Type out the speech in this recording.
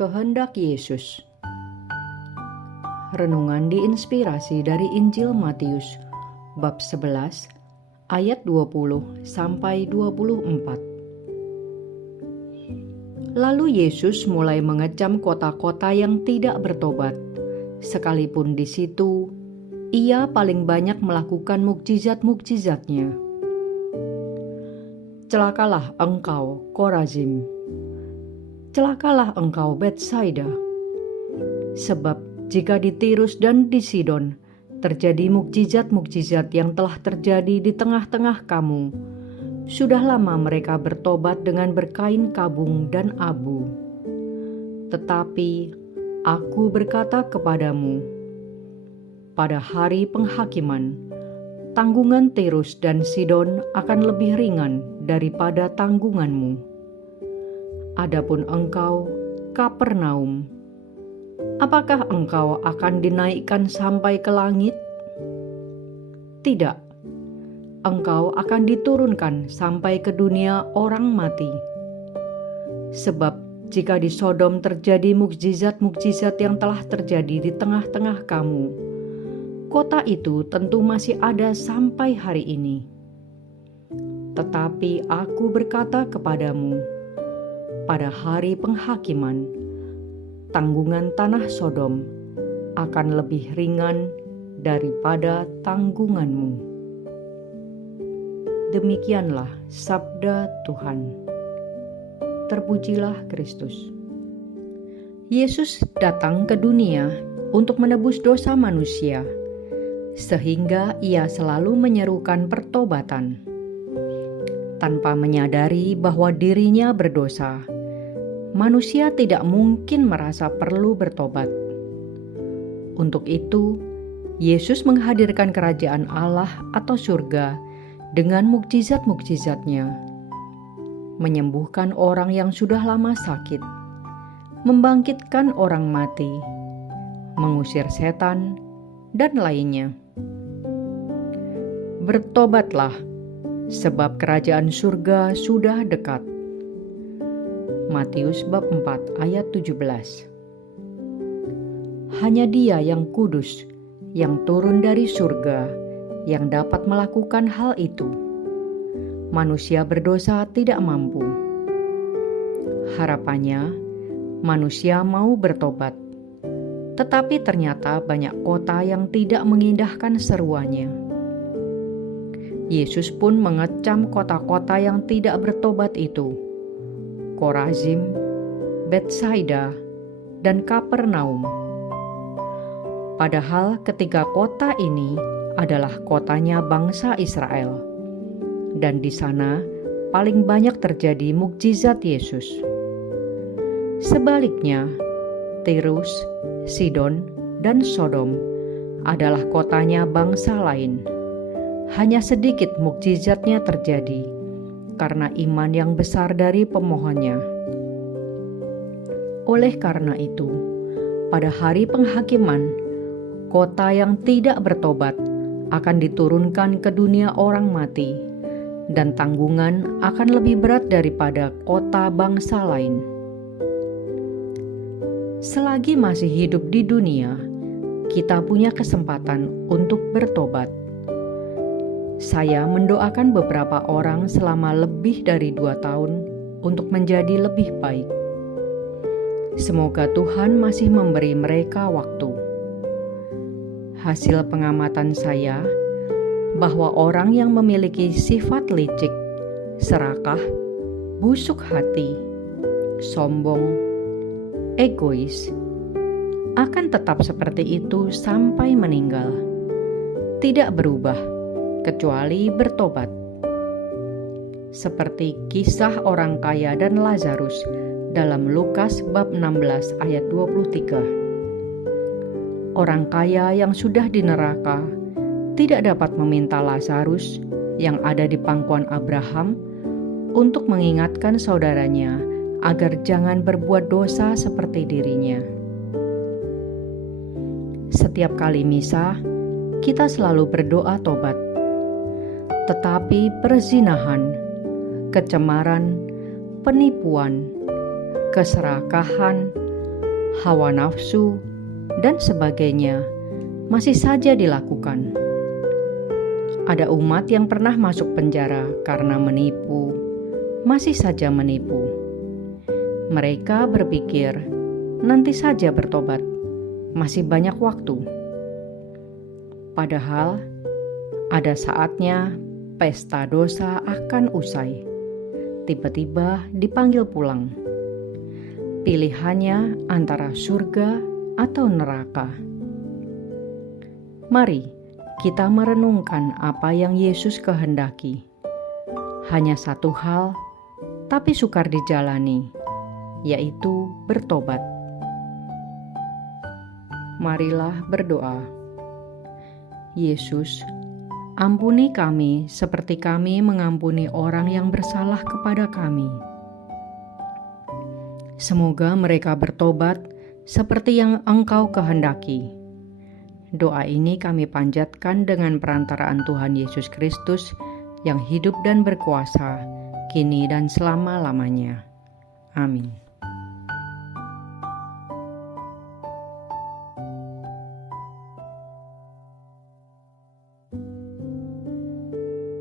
Kehendak Yesus. Renungan diinspirasi dari Injil Matius bab 11 ayat 20 sampai 24. Lalu Yesus mulai mengecam kota-kota yang tidak bertobat, sekalipun di situ Ia paling banyak melakukan mukjizat-mukjizatnya. Celakalah engkau, Korazim! Celakalah engkau, Betsaida! Sebab jika di Tirus dan di Sidon terjadi mukjizat-mukjizat yang telah terjadi di tengah-tengah kamu, sudah lama mereka bertobat dengan berkain kabung dan abu. Tetapi aku berkata kepadamu, pada hari penghakiman, tanggungan Tirus dan Sidon akan lebih ringan daripada tanggunganmu. Adapun engkau, Kapernaum, apakah engkau akan dinaikkan sampai ke langit? Tidak, engkau akan diturunkan sampai ke dunia orang mati. Sebab jika di Sodom terjadi mukjizat-mukjizat yang telah terjadi di tengah-tengah kamu, kota itu tentu masih ada sampai hari ini. Tetapi aku berkata kepadamu, pada hari penghakiman, tanggungan tanah Sodom akan lebih ringan daripada tanggunganmu. Demikianlah sabda Tuhan. Terpujilah Kristus. Yesus datang ke dunia untuk menebus dosa manusia, sehingga Ia selalu menyerukan pertobatan. Tanpa menyadari bahwa dirinya berdosa, manusia tidak mungkin merasa perlu bertobat. Untuk itu, Yesus menghadirkan kerajaan Allah atau surga dengan mukjizat-mukjizatnya, menyembuhkan orang yang sudah lama sakit, membangkitkan orang mati, mengusir setan, dan lainnya. Bertobatlah, sebab kerajaan surga sudah dekat. Matius bab 4 ayat 17. Hanya Dia yang kudus, yang turun dari surga, yang dapat melakukan hal itu. Manusia berdosa tidak mampu. Harapannya, manusia mau bertobat. Tetapi ternyata banyak kota yang tidak mengindahkan seruannya. Yesus pun mengecam kota-kota yang tidak bertobat itu, Korazim, Betsaida, dan Kapernaum. Padahal ketiga kota ini adalah kotanya bangsa Israel, dan di sana paling banyak terjadi mukjizat Yesus. Sebaliknya, Tirus, Sidon, dan Sodom adalah kotanya bangsa lain. Hanya sedikit mukjizatnya terjadi karena iman yang besar dari pemohonnya. Oleh karena itu, pada hari penghakiman, kota yang tidak bertobat akan diturunkan ke dunia orang mati, dan tanggungan akan lebih berat daripada kota bangsa lain. Selagi masih hidup di dunia, kita punya kesempatan untuk bertobat. Saya mendoakan beberapa orang selama lebih dari 2 tahun untuk menjadi lebih baik. Semoga Tuhan masih memberi mereka waktu. Hasil pengamatan saya bahwa orang yang memiliki sifat licik, serakah, busuk hati, sombong, egois, akan tetap seperti itu sampai meninggal, tidak berubah kecuali bertobat. Seperti kisah orang kaya dan Lazarus dalam Lukas bab 16 ayat 23. Orang kaya yang sudah di neraka tidak dapat meminta Lazarus yang ada di pangkuan Abraham untuk mengingatkan saudaranya agar jangan berbuat dosa seperti dirinya. Setiap kali misa, kita selalu berdoa tobat. Tetapi perzinahan, kecemaran, penipuan, keserakahan, hawa nafsu, dan sebagainya masih saja dilakukan. Ada umat yang pernah masuk penjara karena menipu, masih saja menipu. Mereka berpikir, nanti saja bertobat, masih banyak waktu. Padahal, ada saatnya pesta dosa akan usai. Tiba-tiba dipanggil pulang. Pilihannya antara surga atau neraka. Mari kita merenungkan apa yang Yesus kehendaki. Hanya satu hal, tapi sukar dijalani, yaitu bertobat. Marilah berdoa. Yesus, ampuni kami seperti kami mengampuni orang yang bersalah kepada kami. Semoga mereka bertobat seperti yang Engkau kehendaki. Doa ini kami panjatkan dengan perantaraan Tuhan Yesus Kristus yang hidup dan berkuasa, kini dan selama-lamanya. Amin.